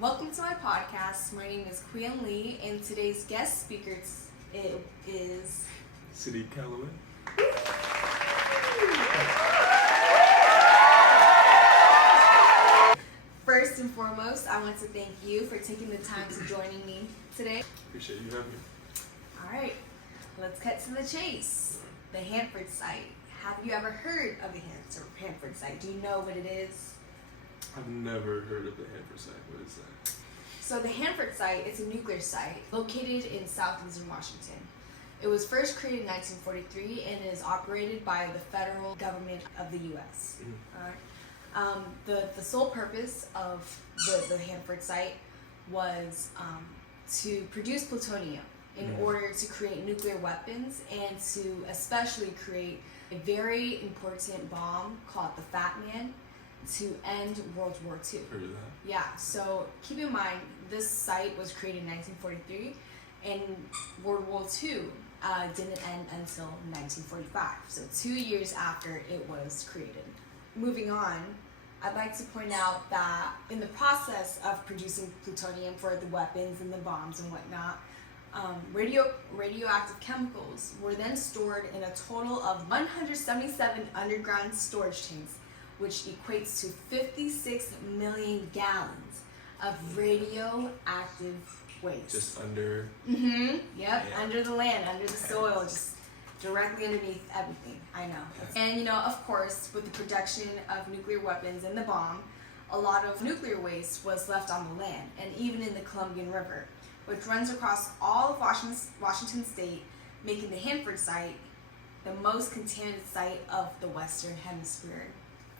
Welcome to my podcast. My name is Queen Lee, and today's guest speaker is City Calloway. First and foremost, I want to thank you for taking the time to joining me today. Appreciate you having me. All right, let's cut to the chase. The Hanford Site. Have you ever heard of the Hanford Site? Do you know what it is? I've never heard of the Hanford Site. What is that? So the Hanford Site is a nuclear site located in southeastern Washington. It was first created in 1943 and is operated by the federal government of the U.S. Mm-hmm. All right. The sole purpose of the Hanford Site was to produce plutonium in order to create nuclear weapons and to especially create a very important bomb called the Fat Man to end World War II. Heard of that? Yeah, so keep in mind, this site was created in 1943, and World War II didn't end until 1945, so 2 years after it was created. Moving on, I'd like to point out that in the process of producing plutonium for the weapons and the bombs and whatnot, radioactive chemicals were then stored in a total of 177 underground storage tanks, which equates to 56 million gallons of radioactive waste. Just under. Yep, Yeah. under the land, under the soil, just directly underneath everything. I know. And of course, with the production of nuclear weapons and the bomb, a lot of nuclear waste was left on the land, and even in the Columbian River, which runs across all of Washington State, making the Hanford Site the most contaminated site of the Western Hemisphere.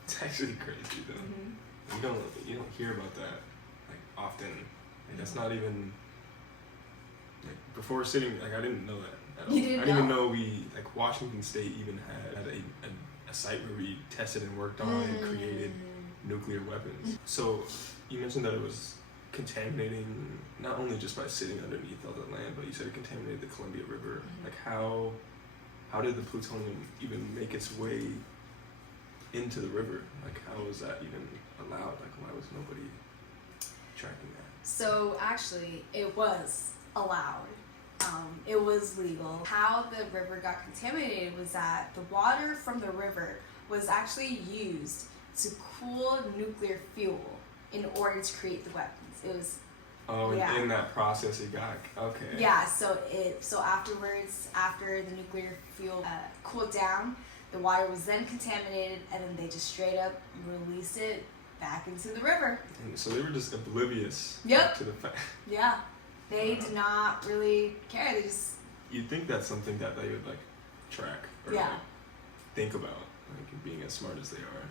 It's actually crazy though. You don't hear about that like often. Like, that's not even like before sitting. Like I didn't know that at all. You didn't I didn't even know we like Washington State even had a site where we tested and worked on and created nuclear weapons. So you mentioned that it was contaminating not only just by sitting underneath all the land, but you said it contaminated the Columbia River. Like how did the plutonium even make its way into the river? Like how was that even allowed? Like why was nobody tracking that? So actually, it was allowed. It was legal. How the river got contaminated was that the water from the river was actually used to cool nuclear fuel in order to create the weapons. It was in that process it got okay. Yeah, so afterwards, after the nuclear fuel cooled down, the water was then contaminated, and then they just straight up released it back into the river. And so they were just oblivious to the fact. Yeah, they did not really care. They just. You'd think that's something that they would like track or like, think about, like being as smart as they are.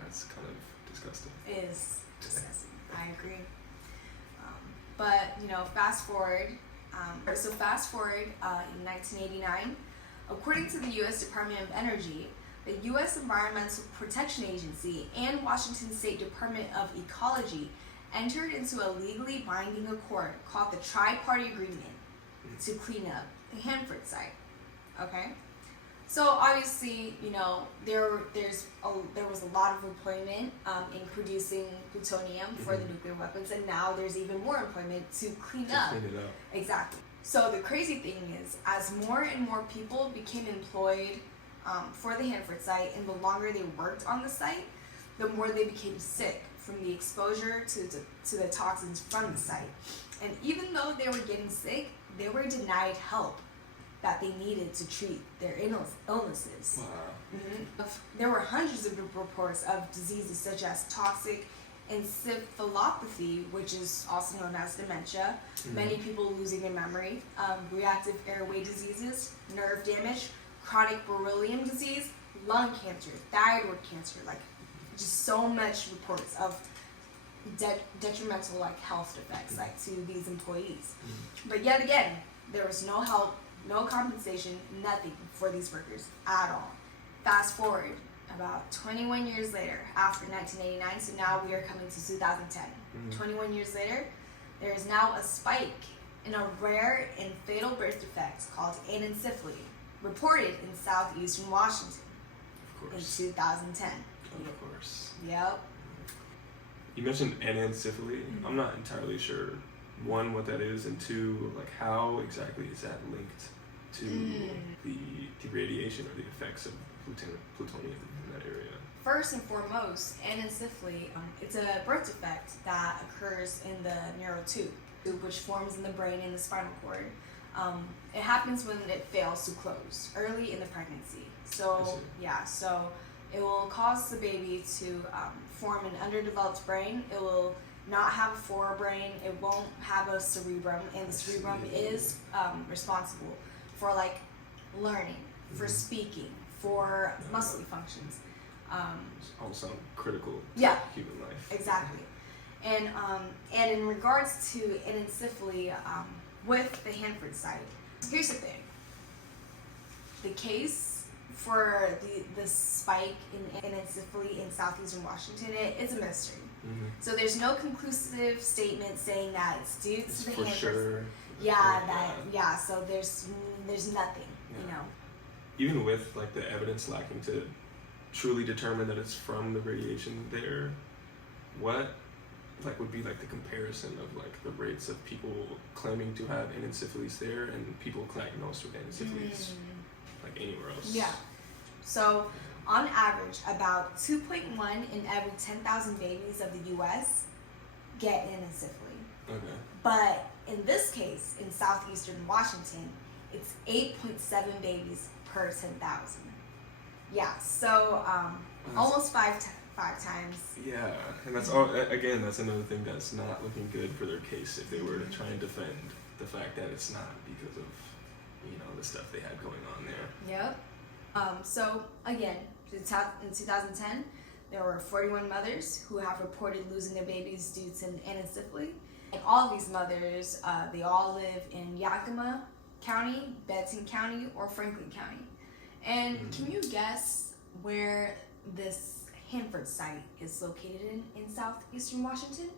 That's kind of disgusting. It is disgusting. I agree. But fast forward. Fast forward in 1989. According to the U.S. Department of Energy, the U.S. Environmental Protection Agency and Washington State Department of Ecology entered into a legally binding accord called the Tri-Party Agreement to clean up the Hanford Site. Okay? So obviously, there was a lot of employment in producing plutonium for the nuclear weapons, and now there's even more employment to clean it up. Exactly. So the crazy thing is, as more and more people became employed for the Hanford Site, and the longer they worked on the site, the more they became sick from the exposure to the toxins from the site. And even though they were getting sick, they were denied help that they needed to treat their illnesses. Wow. There were hundreds of reports of diseases such as toxic encephalopathy, which is also known as dementia, many people losing their memory, reactive airway diseases, nerve damage, chronic beryllium disease, lung cancer, thyroid cancer, like just so much reports of detrimental health effects to these employees. But yet again, there was no help, no compensation, nothing for these workers at all. Fast forward about 21 years later, after 1989, so now we are coming to 2010. 21 years later, there is now a spike in a rare and fatal birth defect called anencephaly, reported in southeastern Washington in 2010. Of course. Yep. You mentioned anencephaly. Mm-hmm. I'm not entirely sure, one, what that is, and two, like how exactly is that linked to the radiation or the effects of plutonium in that area? First and foremost, anencephaly, it's a birth defect that occurs in the neural tube, which forms in the brain and the spinal cord. It happens when it fails to close early in the pregnancy. So it will cause the baby to form an underdeveloped brain. It will not have a forebrain. It won't have a cerebrum, and the cerebrum is responsible for like learning, for speaking, for muscle functions. All sound critical to human life. Exactly. And in regards to anencephaly with the Hanford Site, here's the thing. The case for the spike in anencephaly in southeastern Washington, it's a mystery. Mm-hmm. So there's no conclusive statement saying that it's due to the for Hanford. Sure. So there's nothing, you know. Even with like the evidence lacking to truly determine that it's from the radiation there, what like would be like the comparison of like the rates of people claiming to have anencephaly there and people diagnosed with anencephaly like anywhere else? Yeah. So on average, about 2.1 in every 10,000 babies of the U.S. get anencephaly. Okay. But in this case, in southeastern Washington, it's 8.7 babies per 10,000. Yeah, so almost five times. Yeah, and that's all. Again, that's another thing that's not looking good for their case if they were to try and defend the fact that it's not because of the stuff they had going on there. Yep. So again, in 2010, there were 41 mothers who have reported losing their babies due to anencephaly. And all of these mothers, they all live in Yakima County, Benton County, or Franklin County. And can you guess where this Hanford Site is located in southeastern Washington?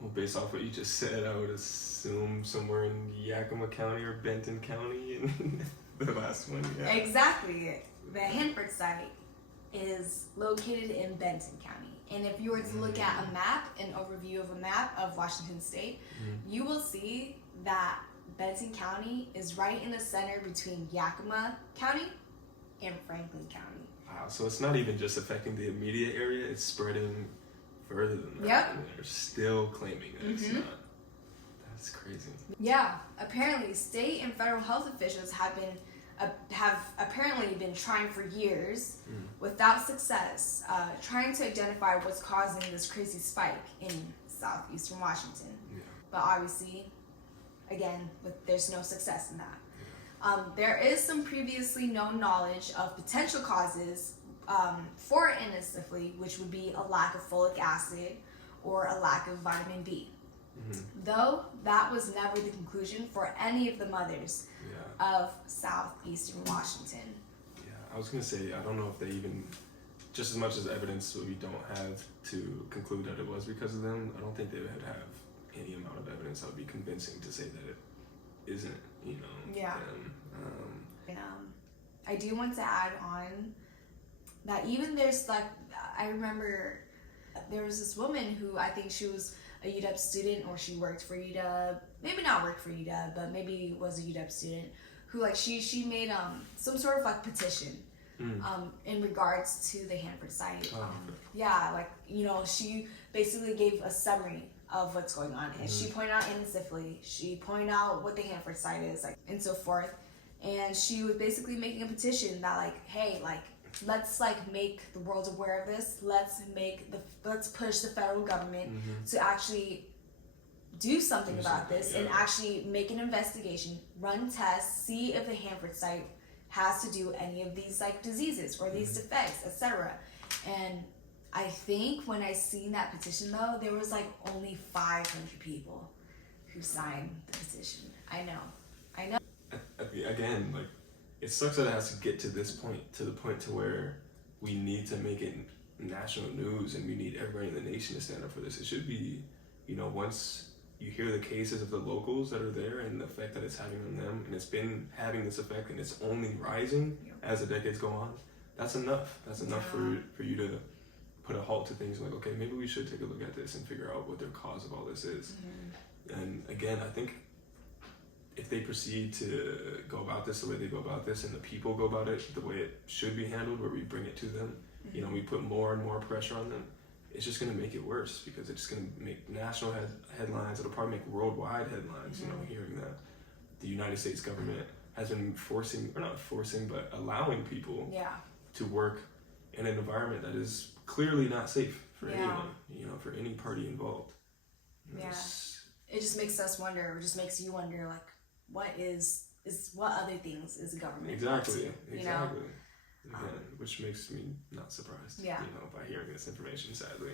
Well, based off what you just said, I would assume somewhere in Yakima County or Benton County in the last one, yeah. Exactly. The Hanford Site is located in Benton County. And if you were to look at a map, an overview of a map of Washington State, you will see that Benton County is right in the center between Yakima County and Franklin County. Wow, so it's not even just affecting the immediate area, it's spreading further than that. Yep. And they're still claiming that it's not. That's crazy. Yeah, apparently state and federal health officials have apparently been trying for years without success, trying to identify what's causing this crazy spike in southeastern Washington. Yeah. But obviously, again, there's no success in that. There is some previously known knowledge of potential causes for anencephaly, which would be a lack of folic acid or a lack of vitamin B. Though that was never the conclusion for any of the mothers of southeastern Washington. Yeah, I was gonna say, I don't know if they even, just as much as evidence we don't have to conclude that it was because of them, I don't think they would have any amount of evidence that would be convincing to say that it isn't, Yeah. them. I do want to add on that even there's like, I remember there was this woman who I think she was a UW student, or she worked for UW, maybe not worked for UW, but maybe was a UW student, who like she made some sort of like petition in regards to the Hanford Site. She basically gave a summary of what's going on, and she pointed out anencephaly, she pointed out what the Hanford Site is, like, and so forth. And she was basically making a petition that like, hey, like, let's like make the world aware of this. Let's push the federal government to actually do something about this and actually make an investigation, run tests, see if the Hanford Site has to do any of these like diseases or these defects, etc. And I think when I seen that petition though, there was like only 500 people who signed the petition. I know. Again, like, it sucks that it has to get to this point, to the point to where we need to make it national news and we need everybody in the nation to stand up for this. It should be, once you hear the cases of the locals that are there and the effect that it's having on them, and it's been having this effect and it's only rising as the decades go on, that's enough. That's enough for you to put a halt to things like, okay, maybe we should take a look at this and figure out what their cause of all this is. And again, I think if they proceed to go about this the way they go about this, and the people go about it the way it should be handled, where we bring it to them, you know, we put more and more pressure on them, it's just going to make it worse, because it's going to make national headlines. It'll probably make worldwide headlines, you know, hearing that the United States government has been forcing, or not forcing, but allowing people to work in an environment that is clearly not safe for anyone, you know, for any party involved. It just makes us wonder, or just makes you wonder, like, what other things is the government exactly up to, you know? Again, which makes me not surprised, you know, by hearing this information, sadly.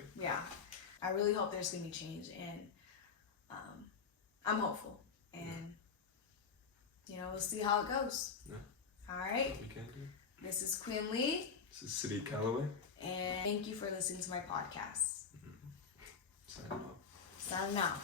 I really hope there's gonna be change, and I'm hopeful, and you know, we'll see how it goes. All right, We can do. this is Quinn Lee, This is City Calloway, and thank you for listening to my podcast. signing off. Signing out.